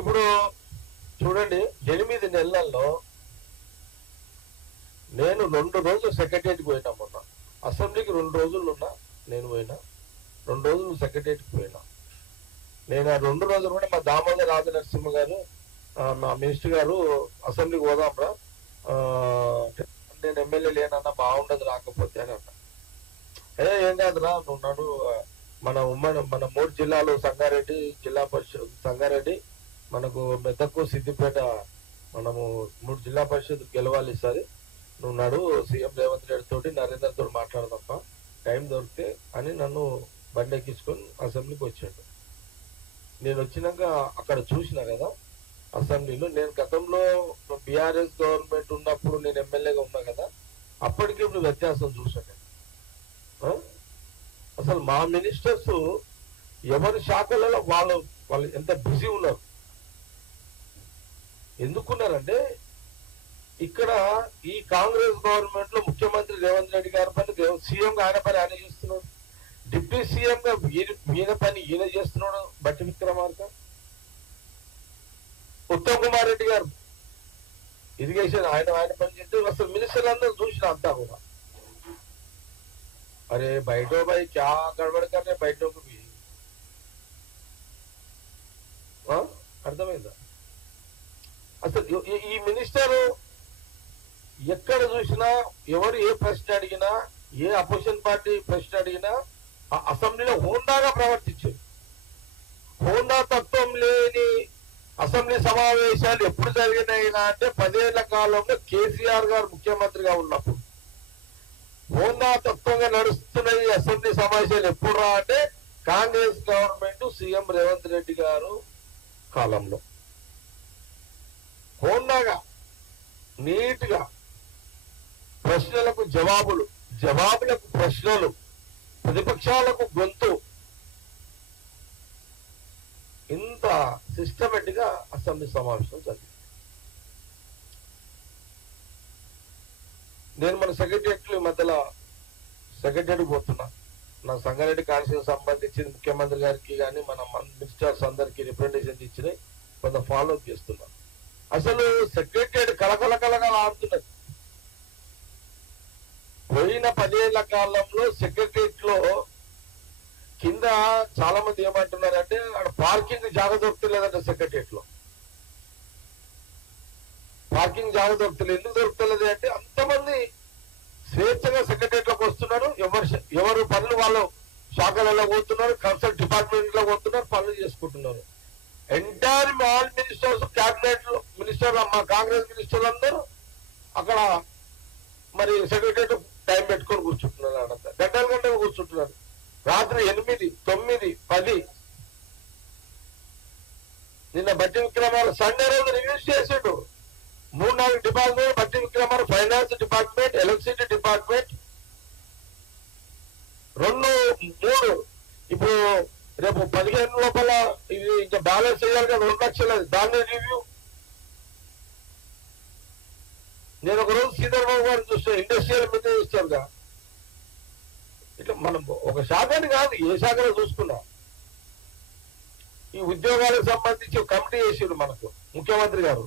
ఇప్పుడు చూడండి 8 నెలల్లో నేను 2 రోజులు సెక్రటరీకి పోయినా. మొన్న అసెంబ్లీకి 2 రోజులు ఉన్నా, నేను పోయినా 2 రోజులు సెక్రటరీకి పోయినా. నేను ఆ 2 రోజులు కూడా మా దామోదర్ రాజ నరసింహ గారు, మా మినిస్టర్ గారు అసెంబ్లీకి పోదాంరా, నేను ఎమ్మెల్యే లేనన్నా బాగుండదు రాకపోతే అని అన్నా. ఏం కాదురా నువ్వు నాడు మన 3 జిల్లాలు సంగారెడ్డి జిల్లా పరిషత్, సంగారెడ్డి మనకు మెదక్కు సిద్దిపేట, మనము 3 జిల్లా పరిషత్ గెలవాలి ఈసారి, నువ్వు నాడు సీఎం రేవంత్ రెడ్డి తోటి నరేందర్ తోటి మాట్లాడదప్ప టైం దొరికితే అని నన్ను బండి ఎక్కించుకొని అసెంబ్లీకి వచ్చాడు. నేను వచ్చినాక అక్కడ చూసినా కదా అసెంబ్లీలో, నేను గతంలో బీఆర్ఎస్ గవర్నమెంట్ ఉన్నప్పుడు నేను ఎమ్మెల్యేగా ఉన్నా కదా, అప్పటికి ఇప్పుడు వ్యత్యాసం చూసాను. అసలు మా మినిస్టర్స్ ఎవరి శాఖలలో వాళ్ళు ఎంత బిజీ ఉన్నారు. ఎందుకున్నారంటే ఇక్కడ ఈ కాంగ్రెస్ గవర్నమెంట్ లో ముఖ్యమంత్రి రేవంత్ రెడ్డి గారి పని సీఎం గా ఆయన పని ఆయన చేస్తున్నాడు, డిప్యూటీ సీఎం గా ఈయన పని ఈయన చేస్తున్నాడు బట్టి విక్రమార్క. ఉత్తమ్ కుమార్ రెడ్డి గారు ఇరిగేషన్ ఆయన పని చేస్తే అసలు మినిస్టర్లు అందరూ చూసిన అంతా కూడా अरे बैठो भाई क्या गड़बड़ कर रहे बैठो को भी అర్థమైందా? అసలు ఈ మినిస్టర్ ఎక్కడ చూసినా ఎవరు ఏ ప్రశ్న అడిగినా, ఏ అపోజిషన్ పార్టీ ప్రశ్న అడిగినా అసెంబ్లీలో హోందాగా ప్రవర్తించారు. హోందా తత్వం లేని అసెంబ్లీ సమావేశాలు ఎప్పుడు జరిగినాయినా అంటే 10 ఏళ్ల కాలంలో కేసీఆర్ గారు ముఖ్యమంత్రిగా ఉన్నప్పుడు. హోందా తత్వంగా నడుస్తున్న ఈ అసెంబ్లీ సమావేశాలు ఎప్పుడు అంటే కాంగ్రెస్ గవర్నమెంట్ సీఎం రేవంత్ రెడ్డి గారు కాలంలో హోందాగా నీట్ గా ప్రశ్నలకు జవాబులు, జవాబులకు ప్రశ్నలు, ప్రతిపక్షాలకు గొంతు, ఇంత సిస్టమేటిక్ గా అసెంబ్లీ సమావేశం జరిగింది. నేను మన సెక్రటరీ మధ్యలో సెక్రటరీ పోతున్నా, నా సంగారెడ్డి కాన్స్టిట్యూన్సీ సంబంధించింది ముఖ్యమంత్రి గారికి కానీ మన మినిస్టర్స్ అందరికి రిప్రజెంటేషన్ ఇచ్చి కొంత ఫాలో అప్ చేస్తున్నా. అసలు సెక్రటరీ కలకలకలగా ఆడుతున్నది. పోయిన 10 ఏళ్ల కాలంలో సెక్రటరియట్ లో కింద చాలా మంది ఏమంటున్నారంటే అక్కడ పార్కింగ్ జాగ దొరుకుతలేదంట. సెక్రటరియట్ లో పార్కింగ్ జాగ దొరుకుతలేదు. ఎందుకు దొరుకుతలేదు అంటే అంతమంది స్వేచ్ఛగా సెక్రటరియట్ లోకి వస్తున్నారు, ఎవరు పనులు వాళ్ళు శాఖలలో పోతున్నారు, కన్సల్ట్ డిపార్ట్మెంట్ లో పోతున్నారు, పనులు చేసుకుంటున్నారు. ఎంటైర్ ఆల్ మినిస్టర్స్, క్యాబినెట్ మినిస్టర్లు, మా కాంగ్రెస్ మినిస్టర్లు అందరూ అక్కడ మరి సెక్రటరియట్ టైం పెట్టుకొని కూర్చుంటున్నారు. అక్కడ గంటలు కూర్చుంటున్నారు. రాత్రి 8, 9, 10. నిన్న బట్టి విక్రమాలు సండే రోజు రివ్యూస్ చేసాడు. 3-4 డిపార్ట్మెంట్ బట్టి విక్రమాలు, ఫైనాన్స్ డిపార్ట్మెంట్, ఎలక్ట్రిసిటీ డిపార్ట్మెంట్, 2-3 ఇప్పుడు రేపు 15 లోపల ఇది ఇంకా బ్యాలెన్స్ చేయాలి కదా 2 లక్షలు, దాన్ని రివ్యూ. నేను ఒక రోజు శ్రీధర్ బాబు గారు చూస్తా, ఇండస్ట్రియల్ మినిస్టర్గా. ఇట్లా మనం ఒక శాఖని కాదు ఏ శాఖలో చూసుకున్నా ఈ ఉద్యోగాలకు సంబంధించి కమిటీ చేసారు మనకు ముఖ్యమంత్రి గారు.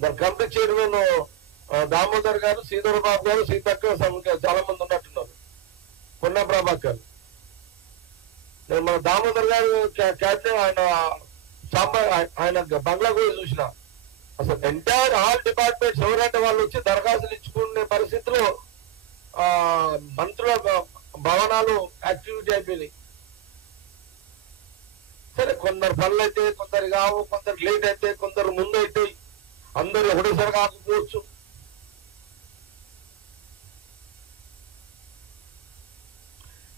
దాని కమిటీ చైర్మన్ దామోదర్ గారు, శ్రీధర్ బాబు గారు, సీతక్క చాలా మంది ఉన్నట్టున్నారు, పొన్న ప్రభాకర్. నేను మన దామోదర్ గారు క్యాబినెట్ ఆయన బంగ్లా కూడా చూసిన. అసలు ఎంటైర్ ఆల్ డిపార్ట్మెంట్స్ ఎవరంటే వాళ్ళు వచ్చి దరఖాస్తులు ఇచ్చుకునే పరిస్థితిలో మంత్రుల భవనాలు యాక్టివిటీ అయిపోయినాయి. సరే కొందరు పనులు అయితే, కొందరు కావు, కొందరు లేట్ అయితే, కొందరు ముందు అయితే, అందరూ ఒకటేసారి కాకపోవచ్చు.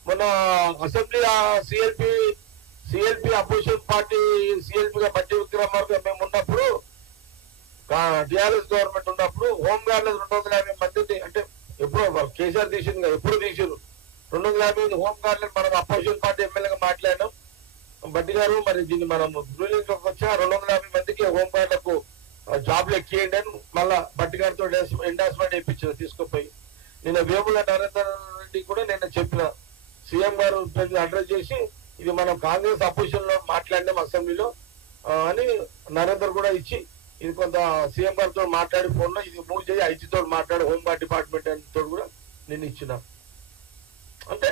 మన అసెంబ్లీ సిఎల్పి అపోజిషన్ పార్టీ సిఎల్పిగా బట్టి విక్రమార్క మేము ఉన్నప్పుడు, టిఆర్ఎస్ గవర్నమెంట్ ఉన్నప్పుడు హోంగార్డ్ 250 మంది, అంటే ఎప్పుడు కేసీఆర్ తీసింది, ఎప్పుడు తీసారు 250 హోంగార్డ్. మనం అపోజిషన్ పార్టీ ఎమ్మెల్యేగా మాట్లాడినాం. బట్టి గారు మరి దీన్ని మనం రూలింగ్ లోకి వచ్చా 250 మందికి హోంగార్డులకు జాబ్లు ఎక్కియండి అని మళ్ళా బట్టి గారితో ఎండార్స్మెంట్ ఇప్పించారు తీసుకుపోయి. నిన్న వేముల నరేందర్ రెడ్డి కూడా నేను చెప్పిన, సీఎం గారు అడ్రస్ చేసి ఇది మనం కాంగ్రెస్ అపోజిషన్ లో మాట్లాడినాం అసెంబ్లీలో, అని నరేందర్ కూడా ఇచ్చి, ఇది కొంత సీఎం గారితో మాట్లాడి ఫోన్లో ఇది మూవ్ చేయి, ఐజీతో మాట్లాడి హోంగార్డ్ డిపార్ట్మెంట్ తోడు కూడా నేను ఇచ్చిన. అంటే